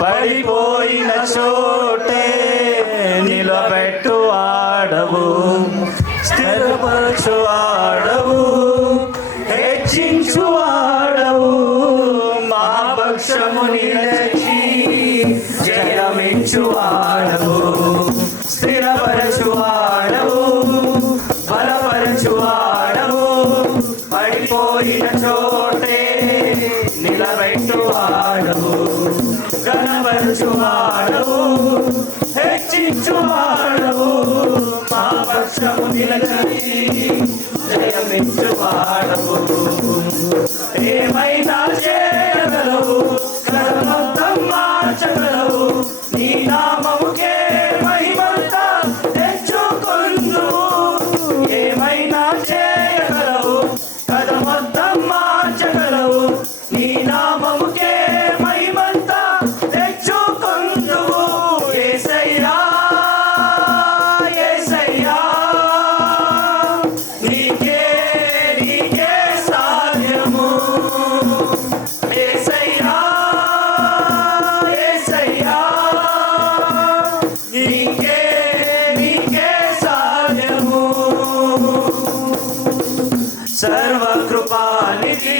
పడిపోయిన చోటే నిలబెట్టు ఆడవు, స్థిరపరచు ఆడవు, హెచ్చించు ఆడవు, మా పక్షము నిలచి జయమించు ఆడవు, స్థిరపరచు ఆడవు, బలపరచు ఆడవు, పడిపోయిన చోటే నిలబెట్టు ఆడవు, ఘనపరచు ఆడవు, హెచ్చించు ఆడవు, మా పక్షము నిలచి జయమించు ఆడవు. ఏమైనా చేయగలవు, కర్మంతం మార్చగలవు, నీ నామముకే మహిమంతా తెచ్చుకొందువు. ఏమైనా చేయగలవు, కర్మంతం మార్చగలవు, నీ నామముకే మహిమంతా తెచ్చుకొందువు. యేసయ్యా యేసయ్యా నీకే నీకే సాధ్యము. యేసయ్యా యేసయ్యా నీకే నీకే సాధ్యము. సర్వకృపానిధి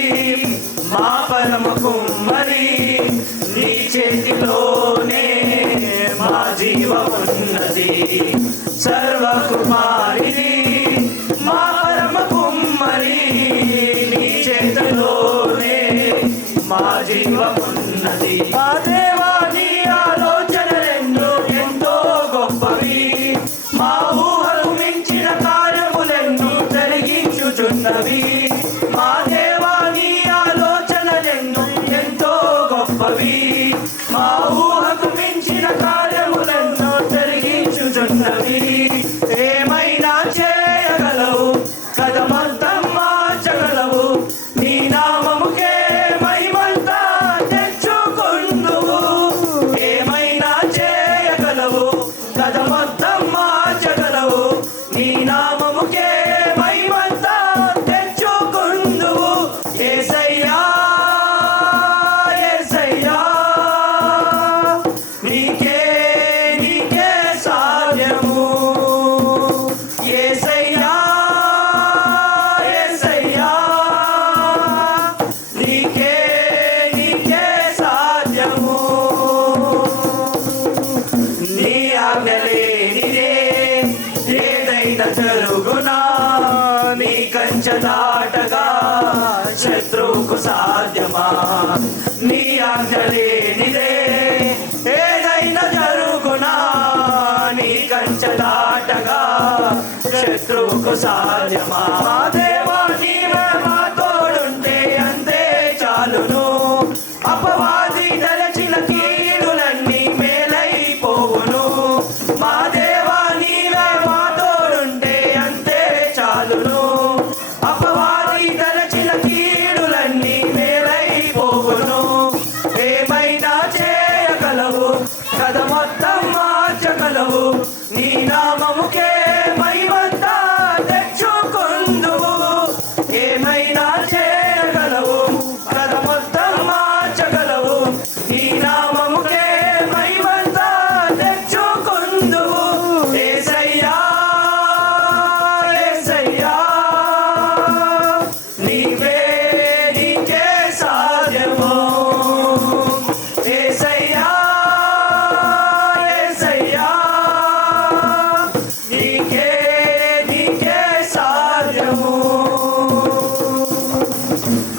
మా పరమ కుమ్మరి, నీ చేతిలోనే మా జీవమున్నది. సర్వకృపానిధి మా పరమ కుమ్మరి, నీ చేతిలోనే మా జీవమున్నది. మా దేవా నీ ఆలోచనలెన్నో ఎంతో గొప్పవి, మా ఊహకు మించిన కార్యములెన్నో జరిగించుచున్నవి. మా దేవా నీ ఆలోచనలెన్నో ఎంతో గొప్పవి, మా ఊహకు మించిన కార్యములెన్నో జరిగించుచున్నవి. ఏమైనా చేయగలవు, కదమంతం మార్చగలవు, నీ నామముకే మహిమంతా తెచ్చుకొందువు. ఏమైనా చేయగలవు, కదమంతం మార్చగలవు, నీ నామముకే మహిమంతా తెచ్చుకొందువు. యేసయ్యా యేసయ్యా నీకే నీకే సాధ్యము. యేసయ్యా యేసయ్యా నీకే నీకే సాధ్యము. నీ ఆజ్ఞ లేనిదే ఏదైనా జరుగునా, నీ కంచె దాటగా శత్రువుకు సాధ్యమా. నీ ఆజ్ఞ లేనిదే ఏదైనా జరుగునా, నీ కంచె దాటగా శత్రువుకు సాధ్యమా. మా దేవా నీవే మా తోడుంటే అంతే చాలును, అపవాది తలచిన కీడులన్నీ మేలైపోవును. మా దేవా నీవే మా తోడుంటే అంతే చాలును, అపవాది తలచిన కీడులన్నీ మేలైపోవును. ఏమైనా చేయగలవు, కథ మొత్తం మార్చగలవు, నీ నామముకే మహిమంతా తెచ్చుకొందువు. ఏమైనా చేయగలవు, కథ మొత్తం మార్చగలవు, నీ నామముకే మహిమంతా తెచ్చుకొందువు. యేసయ్యా యేసయ్యా నీవే నీకే సాధ్యము. యేసయ్యా యేసయ్యా నీకే నీకే సాధ్యము.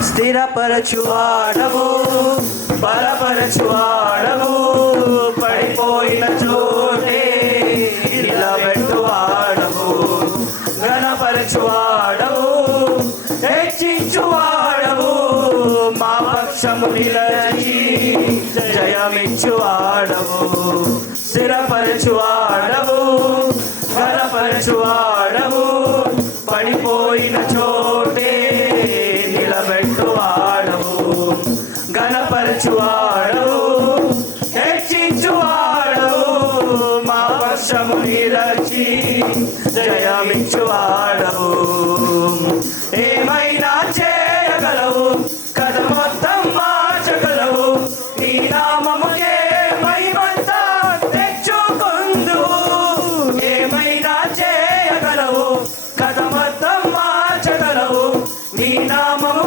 స్థిరపరచు ఆడవు, బలపరచు ఆడవు, పడిపోయిన చోటే నిలబెట్టు ఆడవు, ఘనపరచు ఆడవు, హెచ్చించు ఆడవు, మా పక్షము నిలచి జయమిచ్చు ఆడవు, స్థిరపరచు ఆడవు, ఘనపరచు ఆడవు, పడిపోయిన చోటే నిలబెట్టు ఆడవు, ఘనపరచు ఆడవు, హెచ్చించు ఆడవు, మా పక్షము నిలచి జయమిచ్చు ఆడవు. ఏమైనా చేయగలవు, కథ మొత్తం మార్చగలవు, నీ నామముకే నీ నామము